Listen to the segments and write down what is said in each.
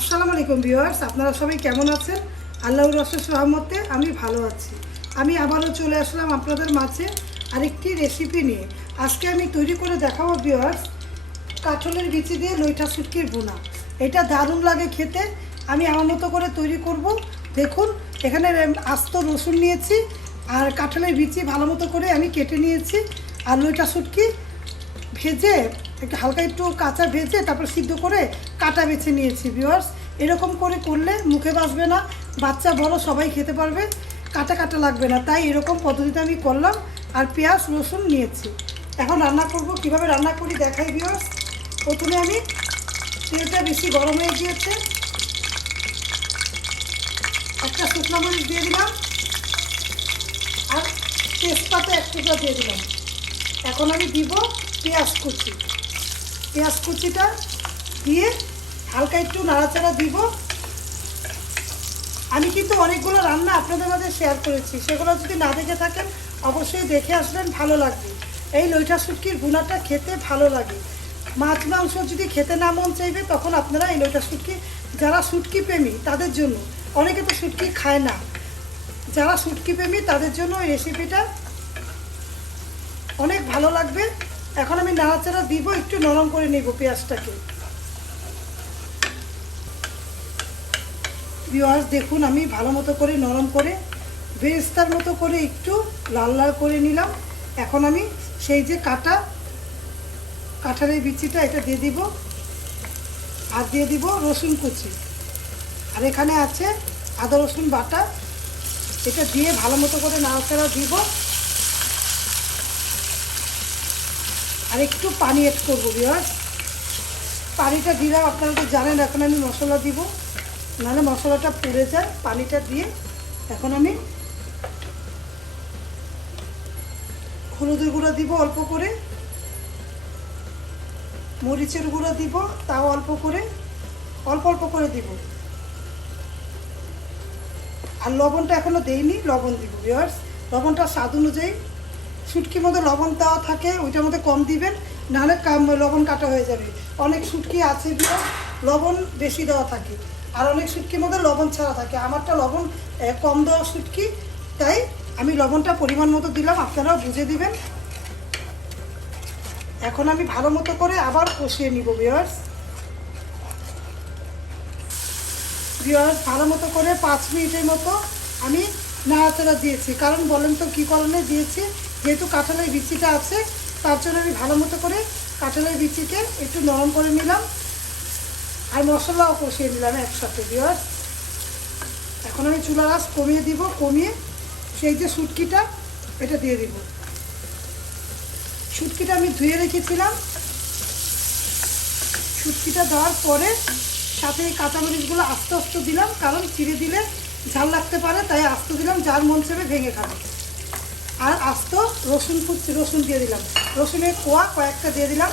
আসসালামু আলাইকুম ভিউয়ার্স, আপনারা সবাই কেমন আছেন? আল্লাহর রসের সহমতে আমি ভালো আছি। আমি আবারও চলে আসলাম আপনাদের মাঝে আরেকটি রেসিপি নিয়ে। আজকে আমি তৈরি করে দেখাবো ভিউয়ার্স, কাঠলের বিচি দিয়ে লইঠা শুটকির বোনা এটা দারুণ লাগে খেতে। আমি আমার মতো করে তৈরি করব। দেখুন, এখানে আস্ত রসুন নিয়েছি আর কাঁঠালের বিচি ভালো মতো করে আমি কেটে নিয়েছি। আর লইটা শুটকি ভেজে একটু হালকা একটু কাঁচা ভেজে তারপর সিদ্ধ করে কাটা বেছে নিয়েছি ভিউয়ার্স এরকম করে করলে মুখে বাসবে না, বাচ্চা বড় সবাই খেতে পারবে, কাটা কাটা লাগবে না। তাই এরকম পদ্ধতিতে আমি করলাম আর পেঁয়াজ, রসুন নিয়েছি। এখন রান্না করব, কীভাবে রান্না করি দেখাই ভিউয়ার্স প্রথমে আমি তেলটা বেশি গরম হয়ে গিয়েছে। একটা শুকনো মরিচ দিয়ে দিলাম আর তেজপাতা এক টুকরা দিয়ে দিলাম। এখন আমি দিব পেঁয়াজ কুচি। পেঁয়াজ কুচিটা দিয়ে হালকা একটু নাড়াচাড়া দিব। আমি কিন্তু অনেকগুলো রান্না আপনাদের মাঝে শেয়ার করেছি। সেগুলো যদি না দেখে থাকেন, অবশ্যই দেখে আসবেন, ভালো লাগবে। এই লইঠা শুটকির গুণাটা খেতে ভালো লাগে। মাছ, মাংস যদি খেতে না মন চাইবে, তখন আপনারা এই লইঠা শুটকি, যারা শুটকি প্রেমী, তাদের জন্য। অনেকে তো শুটকি খায় না। যারা শুটকি প্রেমী, তাদের জন্য এই রেসিপিটা অনেক ভালো লাগবে। এখন আমি নাড়াচাড়া দিব, একটু নরম করে নিব পেঁয়াজটাকে। পেঁয়াজ দেখুন, আমি ভালো মতো করে নরম করে, বেরেস্তার মতো করে একটু লাল লাল করে নিলাম। এখন আমি সেই যে কাটা, কাঁঠালের বিচিটা, এটা দিয়ে দিব। আর দিয়ে দিব রসুন কুচি। আর এখানে আছে আদা রসুন বাটা। এটা দিয়ে ভালো মতো করে নাড়াচাড়া দিব। আর একটু পানি এড করব বিয়ার পানিটা দিলাম আপনারা তো জানেন, এখন আমি মশলা দিব। নাহলে মশলাটা পুড়ে যায়, পানিটা দিয়ে এখন আমি হলুদের গুঁড়ো দিব অল্প করে। মরিচের গুঁড়ো দিব, তাও অল্প করে। অল্প অল্প করে দিব। আর লবণটা এখনও দেইনি, লবণ দিব বিয়ার্স লবণটা স্বাদ অনুযায়ী শুটকির মধ্যে লবণ দেওয়া থাকে, ওইটার মধ্যে কম দিবেন, নাহলে লবণ কাটা হয়ে যাবে। অনেক শুটকি আছে দিয়ে লবণ বেশি দেওয়া থাকে, আর অনেক শুটকির মধ্যে লবণ ছাড়া থাকে। আমারটা লবণ কম দেওয়া শুটকি, তাই আমি লবণটা পরিমাণ মতো দিলাম, আপনারাও বুঝে দিবেন। এখন আমি ভালো মতো করে আবার কষিয়ে নিব বিয়ার্স বিয়ার্স ভালো মতো করে পাঁচ মিনিটের মতো আমি নাড়াচাড়া দিয়েছি। কারণ বলেন তো কী কারণে দিয়েছি? যেহেতু কাঁঠালের বিচিটা আছে, তার জন্য আমি ভালো মতো করে কাঁঠালের বিচিকে একটু নরম করে নিলাম। আর মশলাও কষিয়ে নিলাম একসাথে বিয়ার্স এখন আমি চুলার আঁচ কমিয়ে দিব, কমিয়ে সেই যে শুটকিটা এটা দিয়ে দিব। শুটকিটা আমি ধুয়ে রেখেছিলাম। শুটকিটা দেওয়ার পরে সাথে এই কাঁচামরিচগুলো আস্তে আস্তে দিলাম, কারণ চিড়ে দিলে ঝাল লাগতে পারে, তাই আস্তে দিলাম, যার মন ভেঙে খাবে। আর আস্ত রসুন কুচি, রসুন দিয়ে দিলাম। রসুনের কোয়া কয়েকটা দিয়ে দিলাম।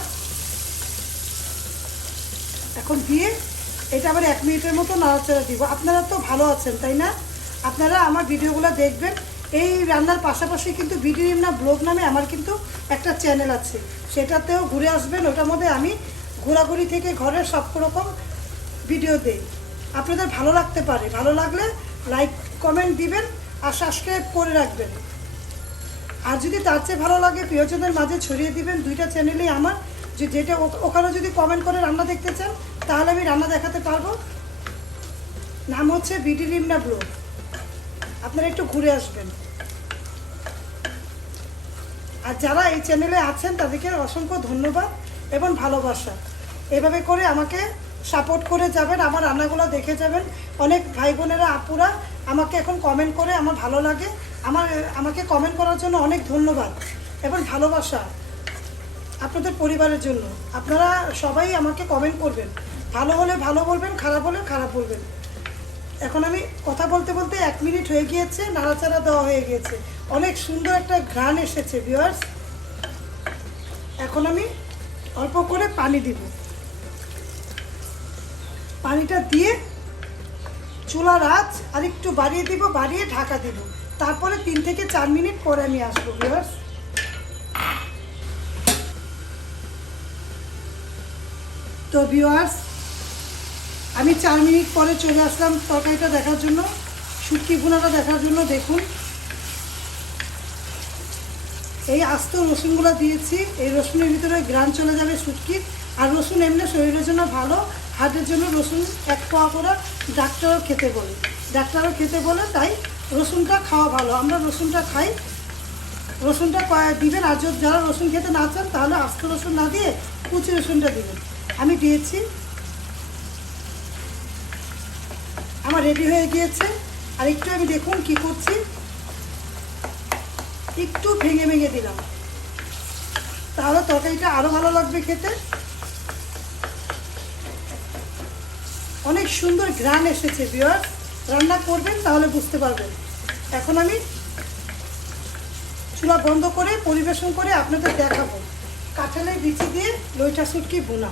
এখন দিয়ে এটা আবার এক মিনিটের মতো নাড়াচাড়া দিব। আপনারা তো ভালো আছেন, তাই না? আপনারা আমার ভিডিওগুলো দেখবেন। এই রান্নার পাশাপাশি কিন্তু ভিডিও না ব্লগ নামে আমার কিন্তু একটা চ্যানেল আছে। সেটাতেও ঘুরে আসবেন। ওটার মধ্যে আমি ঘোরাঘুরি থেকে ঘরের সব রকম ভিডিও দেই। আপনাদের ভালো লাগতে পারে। ভালো লাগলে লাইক, কমেন্ট দিবেন আর সাবস্ক্রাইব করে রাখবেন। আর যদি তার চেয়ে ভালো লাগে, প্রিয়জনের মাঝে ছড়িয়ে দিবেন দুইটা চ্যানেলেই আমার। যে যেটা ওখানে যদি কমেন্ট করে রান্না দেখতে চান, তাহলে আমি রান্না দেখাতে পারব। নাম হচ্ছে বিডি লিমনা ব্লগ আপনারা একটু ঘুরে আসবেন। আর যারা এই চ্যানেলে আছেন, তাদেরকে অসংখ্য ধন্যবাদ এবং ভালোবাসা। এভাবে করে আমাকে সাপোর্ট করে যাবেন, আমার রান্নাগুলো দেখে যাবেন। অনেক ভাই বোনেরা, আপুরা আমাকে এখন কমেন্ট করে আমার ভালো লাগে। আমার, আমাকে কমেন্ট করার জন্য অনেক ধন্যবাদ এবং ভালোবাসা আপনাদের পরিবারের জন্য। আপনারা সবাই আমাকে কমেন্ট করবেন। ভালো হলে ভালো বলবেন, খারাপ হলে খারাপ বলবেন। এখন আমি কথা বলতে বলতে এক মিনিট হয়ে গিয়েছে, নাড়াচাড়া দেওয়া হয়ে গিয়েছে। অনেক সুন্দর একটা ঘ্রাণ এসেছে ভিউয়ার্স এখন আমি অল্প করে পানি দিব। পানিটা দিয়ে চুলার আঁচ আর একটু বাড়িয়ে দিব, বাড়িয়ে ঢাকা দিব। তারপরে তিন থেকে চার মিনিট পরে আমি আসব ভিউয়ার্স তো ভিউয়ার্স আমি চার মিনিট পরে চলে আসলাম তরকারিটা দেখার জন্য, শুটকি ভুনাটা দেখার জন্য, দেখুন। এই আস্ত রসুনগুলো দিয়েছি, এই রসুনের ভিতরে গ্রান চলে যাবে শুটকির আর রসুন এমনি শরীরের জন্য ভালো হার্টের জন্য রসুন এক পোয়া করে ডাক্তারও খেতে বলে। ডাক্তারও খেতে বলে, তাই রসুনটা খাওয়া ভালো। আমরা রসুনটা খাই। রসুনটা দিবেন আর যারা রসুন খেতে না চান, তাহলে আস্ত রসুন না দিয়ে কুচি রসুনটা দিবেন। আমি দিয়েছি। আমার রেডি হয়ে গিয়েছে। আর একটু আমি দেখুন কি করছি। একটু ভেঙে ভেঙে দিলাম। তাহলে তরকারিটা আরও ভালো লাগবে খেতে। অনেক সুন্দর ঘ্রাণ এসেছে বিয়ার রান্না করবেন, তাহলে বুঝতে পারবেন। এখন আমি চুলা বন্ধ করে, পরিবেশন করে আপনাদের দেখাবো। কাঁঠালের বিচি দিয়ে লইটা সুটকি বোনা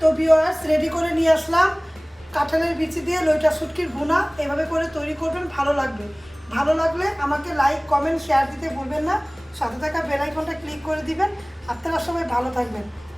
তো ভিওয়ার্স রেডি করে নিয়ে আসলাম। কাঁঠালের বিচি দিয়ে লইটা সুটকির ভুনা। এভাবে করে তৈরি করবেন, ভালো লাগবে। ভালো লাগলে আমাকে লাইক কমেন্ট শেয়ার দিতে ভুলবেন না। সাথে থাকা বেল আইকনটা ক্লিক করে দিবেন। আপনারা সবাই ভালো থাকবেন।